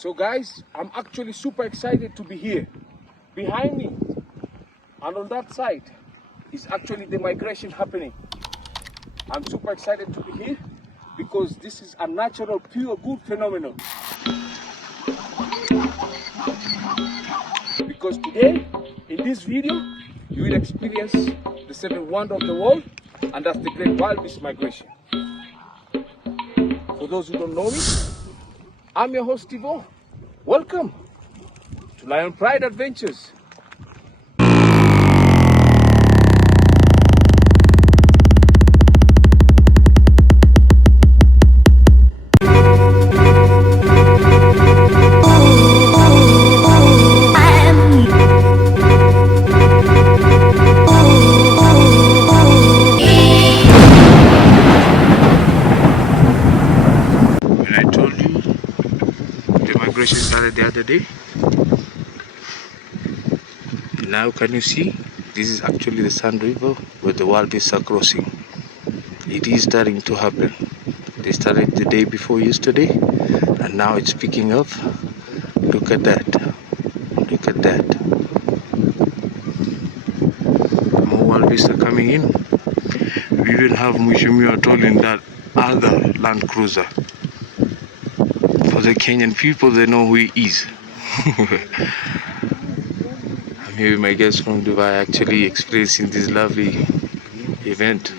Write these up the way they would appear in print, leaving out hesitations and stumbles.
So guys, I'm actually super excited to be here. Behind me and on that side is actually the migration happening. I'm super excited to be here because this is a natural, pure, good phenomenon. Because today, in this video, you will experience the seventh wonder of the world, and that's the great wildebeest migration. For those who don't know me, I'm your host TEEVOH. Welcome to Lion Pride Adventures. Started the other day. Now can you see, this is actually the Sand River where the wildebeests are crossing. It is starting to happen. They started the day before yesterday and now it's picking up. Look at that, look at that. More wildebeests are coming in. We even have Mheshimiwa Toll in that other Land Cruiser. For the Kenyan people, they know who he is. I'm here with my guests from Dubai, actually experiencing this lovely event.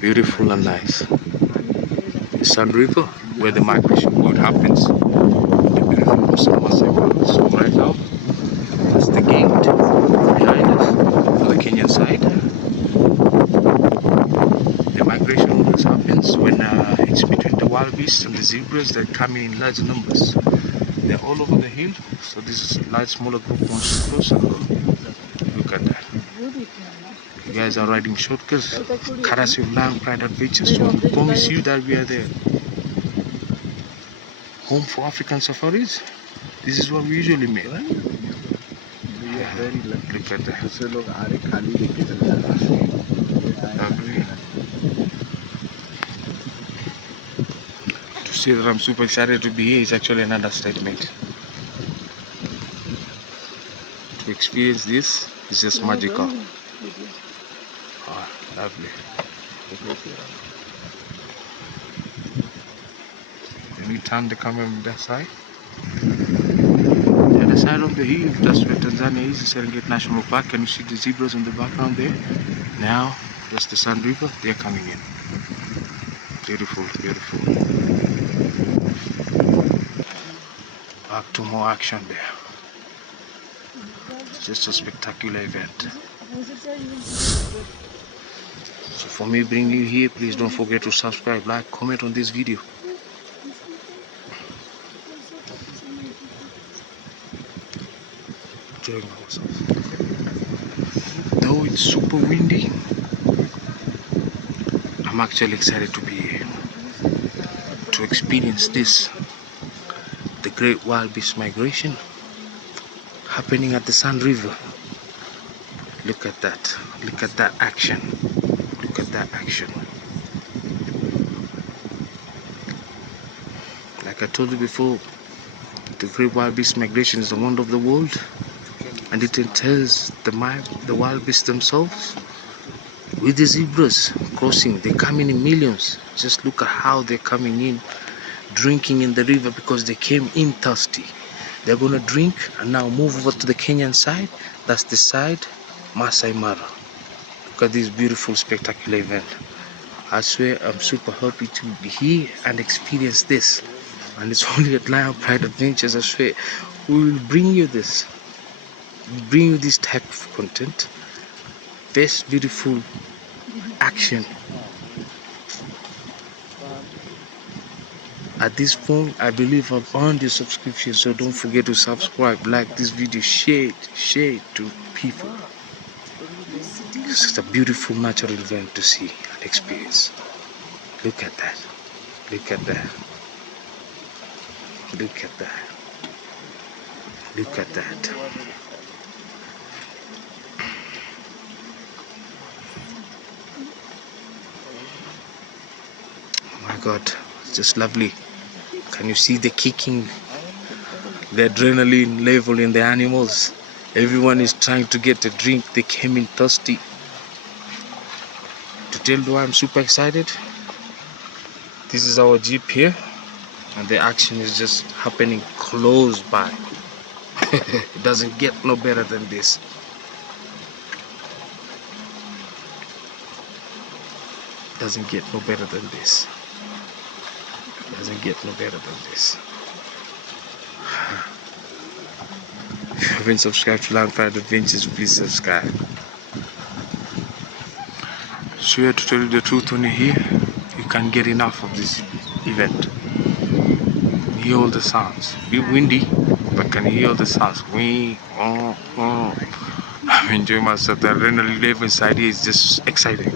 Beautiful and nice. The Sand River, where the migration boat happens. So right now, that's the gate behind us for the Kenyan side. The migration always happens when it's between the wildebeests and the zebras that come in large numbers. They're all over the hill, so this large smaller group wants to cross and go. Look at that. You guys are riding shortcuts, courtesy of Lion Pride Adventures. So I promise you that we are there. Home for African safaris. This is what we usually make. Look at that. Lovely. To say that I'm super excited to be here is actually an understatement. To experience this is just magical. Oh, lovely. Let me turn the camera on that side. The other side of the hill, that's where Tanzania is, the Serengeti National Park. Can you see the zebras in the background there? Now, that's the Sand River, they're coming in. Beautiful, beautiful. Back to more action there. It's just a spectacular event. So for me bringing you here, please don't forget to subscribe, like, comment on this video. Enjoying ourselves. Though it's super windy, I'm actually excited to be here to experience this, the great wildebeest migration happening at the Sand River. Look at that, look at that action, look at that action. Like I told you before, the great wildebeest migration is the wonder of the world, and it entails the wildebeest themselves with the zebras crossing. They come in millions. Just look at how they're coming in, drinking in the river because they came in thirsty. They're gonna drink and now move over to the Kenyan side. That's the side Masai Mara. Look at this beautiful, spectacular event. I swear I'm super happy to be here and experience this. And it's only at Lion Pride Adventures. I swear we will bring you this. Bring you this type of content. Best beautiful action. At this point, I believe I've earned your subscription, so don't forget to subscribe, like this video, share it to people. It's a beautiful natural event to see and experience. Look at that. Look at that. Look at that. Look at that. Oh my God, it's just lovely. Can you see the kicking the adrenaline level in the animals. Everyone is trying to get a drink. They came in thirsty. To tell you why I'm super excited, this is our jeep here, and the action is just happening close by. It doesn't get no better than this. Doesn't get no better than this. Doesn't get no better than this. If you haven't subscribed to Land Pride Adventures, please subscribe. Swear to tell you the truth, when you're here, you can't get enough of this event. You hear all the sounds. A bit windy, but can you hear all the sounds? I'm enjoying myself. The adrenaline level inside here is just exciting.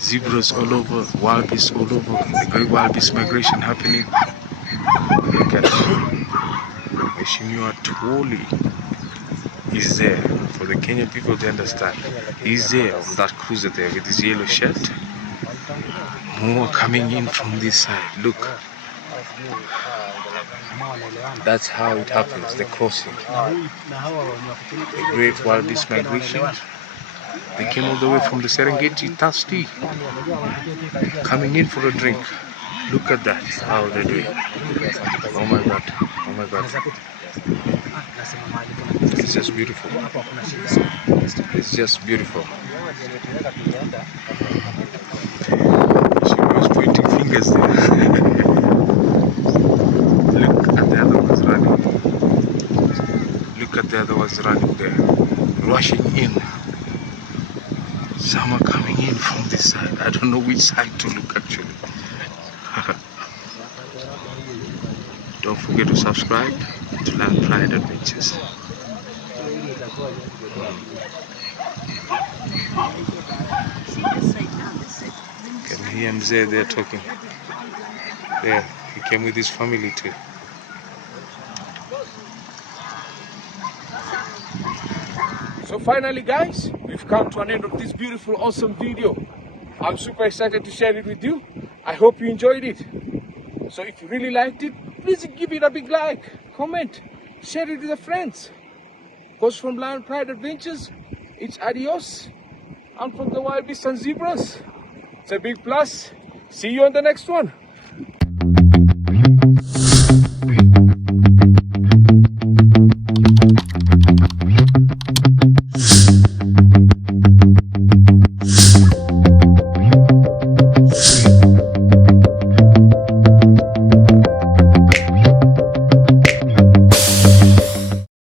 Zebras all over, wildebeest all over, the great wildebeest migration happening. Look at Mheshimiwa Tuoli is there. For the Kenyan people to understand, he's there on that cruiser there with his yellow shirt. More coming in from this side. Look, that's how it happens, the crossing. The great wildebeest migration. They came all the way from the Serengeti, thirsty, coming in for a drink. Look at that, how they're doing. Oh my God, oh my God. It's just beautiful. It's just beautiful. She was pointing fingers there. Look at the other ones running. Look at the other ones running there, rushing in. Some are coming in from this side. I don't know which side to look actually. Don't forget to subscribe to Land Pride Adventures. Can you hear Mzee there talking? There, he came with his family too. So finally guys, we've come to an end of this beautiful, awesome video. I'm super excited to share it with you. I hope you enjoyed it. So if you really liked it, please give it a big like, comment, share it with your friends. Because from Land Pride Adventures, it's adios. And from the wildebeest and zebras, it's a big plus. See you on the next one.